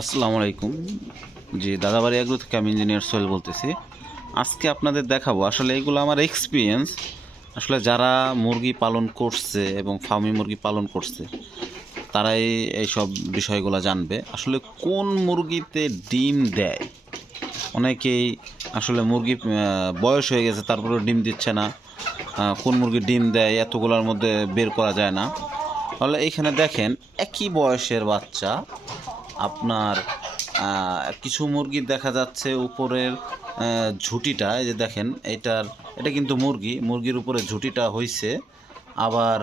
আসসালামু আলাইকুম। জি, দাদাবাড়ি এগ্রো থেকে আমি ইঞ্জিনিয়ার সোহেল বলতেছি। আজকে আপনাদের দেখাবো, আসলে এগুলো আমার এক্সপিরিয়েন্স আসলে যারা মুরগি পালন করছে এবং ফার্মি মুরগি পালন করছে, তারাই এইসব বিষয়গুলো জানবে। আসলে কোন মুরগিতে ডিম দেয়? অনেকেই আসলে মুরগি বয়স হয়ে গেছে, তারপরেও ডিম দিচ্ছে না। কোন মুরগি ডিম দেয়, এতগুলোর মধ্যে বের করা যায় না। তাহলে এইখানে দেখেন, একই বয়সের বাচ্চা আপনার কিছু মুরগি দেখা যাচ্ছে উপরের ঝুঁটিটা, এই যে দেখেন, এটার, এটা কিন্তু মুরগি, মুরগির উপরে ঝুঁটিটা হইছে। আবার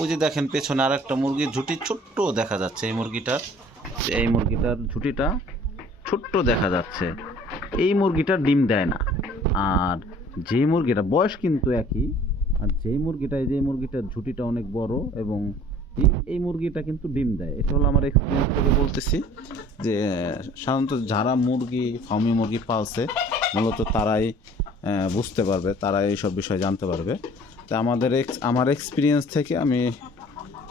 ওই যে দেখেন, পেছনে আর একটা মুরগির ঝুঁটি ছোট্ট দেখা যাচ্ছে এই মুরগিটার। এই মুরগিটার ঝুঁটিটা ছোট্ট দেখা যাচ্ছে। এই মুরগিটা ডিম দেয় না। আর যে মুরগিটা, বয়স কিন্তু একই, আর যেই মুরগিটা, এই যে মুরগিটার ঝুঁটিটা অনেক বড় এবং এই- মুরগিটা কিন্তু ডিম দেয়। এটা হলো আমার এক্সপিরিয়েন্স থেকে বলতেছি যে, সাধারণত যারা মুরগি, ফার্মি মুরগি পালছে, মূলত তারাই বুঝতে পারবে, তারাই এইসব বিষয়ে জানতে পারবে। তো আমাদের এক্স আমার এক্সপিরিয়েন্স থেকে আমি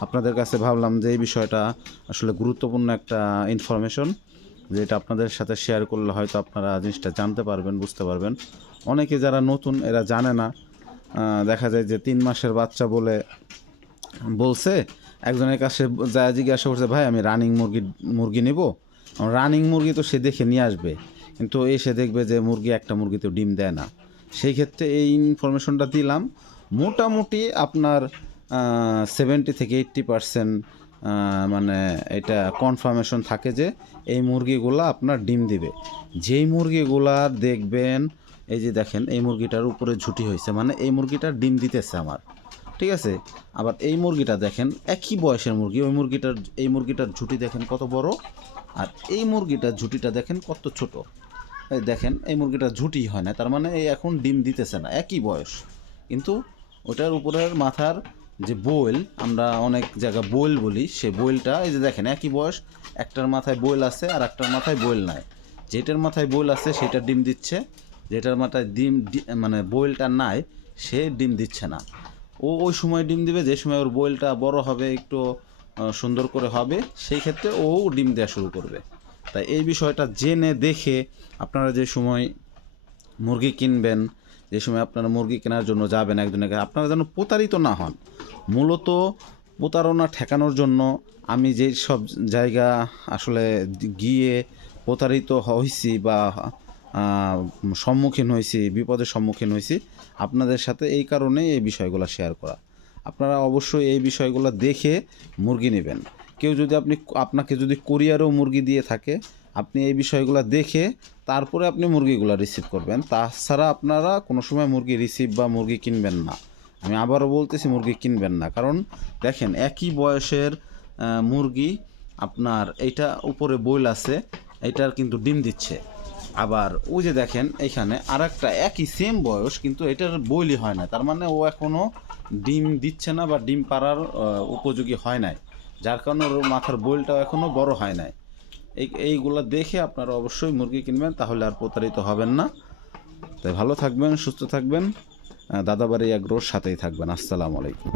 আপনাদের কাছে ভাবলাম যে এই বিষয়টা আসলে গুরুত্বপূর্ণ একটা ইনফরমেশন যেটা আপনাদের সাথে শেয়ার করলে হয়তো আপনারা জিনিসটা জানতে পারবেন, বুঝতে পারবেন। অনেকে যারা নতুন, এরা জানে না। দেখা যায় যে তিন মাসের বাচ্চা বলে বলছে একজনের কাছে যা জিজ্ঞাসা করছে, ভাই, আমি রানিং মুরগি মুরগি নিব? রানিং মুরগি তো সে দেখে নিয়ে আসবে। কিন্তু এসে দেখবে যে মুরগি একটা মুরগি তো ডিম দেয় না। সেই ক্ষেত্রে এই ইনফরমেশনটা দিলাম। মোটামুটি আপনার সেভেন্টি থেকে এইট্টি পারসেন্ট মানে এটা কনফার্মেশন থাকে যে এই মুরগিগুলা আপনার ডিম দিবে। যেই মুরগিগুলা দেখবেন, এই যে দেখেন, এই মুরগিটার উপরে ঝুটি হয়েছে। মানে এই মুরগিটার ডিম দিতেছে আমার। ঠিক আছে? আবার এই মুরগিটা দেখেন, একই বয়সের মুরগি, ওই মুরগিটার, এই মুরগিটার ঝুঁটি দেখেন কত বড়, আর এই মুরগিটার ঝুঁটিটা দেখেন কত ছোট। এই দেখেন, এই মুরগিটার ঝুঁটি হয় না, তার মানে এই এখন ডিম দিতেছে না, একই বয়স। কিন্তু ওটার উপরের মাথার যে বয়েল আমরা অনেক জায়গা বয়েল বলি, সে বয়েলটা এই যে দেখেন, একই বয়স, একটার মাথায় বয়েল আছে আর একটার মাথায় বোয়েল নাই। যেটার মাথায় বয়েল আছে, সেটা ডিম দিচ্ছে, যেটার মাথায় ডিম মানে বোয়েলটা নাই, সে ডিম দিচ্ছে না। ও ওই সময় ডিম দিবে, যে সময় ওর বয়েলটা বড় হবে, একটু সুন্দর করে হবে, সেই ক্ষেত্রে ও ডিম দেওয়া শুরু করবে। তাই এই বিষয়টা জেনে দেখে আপনারা যে সময় মুরগি কিনবেন, যে সময় আপনারা মুরগি কেনার জন্য যাবেন একজনের কাছে, আপনারা যেন প্রতারিত না হন। মূলত প্রতারণা ঠেকানোর জন্য আমি যে সব জায়গা আসলে গিয়ে প্রতারিত হয়েছি বা সম্মুখীন হয়েছি, বিপদের সম্মুখীন হয়েছি। আপনাদের সাথে এই কারণে এই বিষয়গুলো শেয়ার করা। আপনারা অবশ্যই এই বিষয়গুলো দেখে মুরগি নেবেন। কেউ যদি আপনি আপনাকে যদি কুরিয়ারও মুরগি দিয়ে থাকে, আপনি এই বিষয়গুলো দেখে তারপরে আপনি মুরগিগুলো রিসিভ করবেন। তাছাড়া আপনারা কোনো সময় মুরগি রিসিভ বা মুরগি কিনবেন না। আমি আবারও বলতেছি, মুরগি কিনবেন না। কারণ দেখেন, একই বয়সের মুরগি আপনার এইটা উপরে বইল আছে, এইটার কিন্তু ডিম দিচ্ছে। আবার ওই যে দেখেন এইখানে আর একটা একই সেম বয়স, কিন্তু এটার বইলই হয় না। তার মানে ও এখনও ডিম দিচ্ছে না বা ডিম পাড়ার উপযোগী হয় নাই। যার কারণে ওর মাথার বইলটাও এখনও বড় হয় নাই। এই, এইগুলো দেখে আপনারা অবশ্যই মুরগি কিনবেন, তাহলে আর প্রতারিত হবেন না। তাই ভালো থাকবেন, সুস্থ থাকবেন। দাদাবাড়ি এগ্রোর সাথেই থাকবেন। আসসালামু আলাইকুম।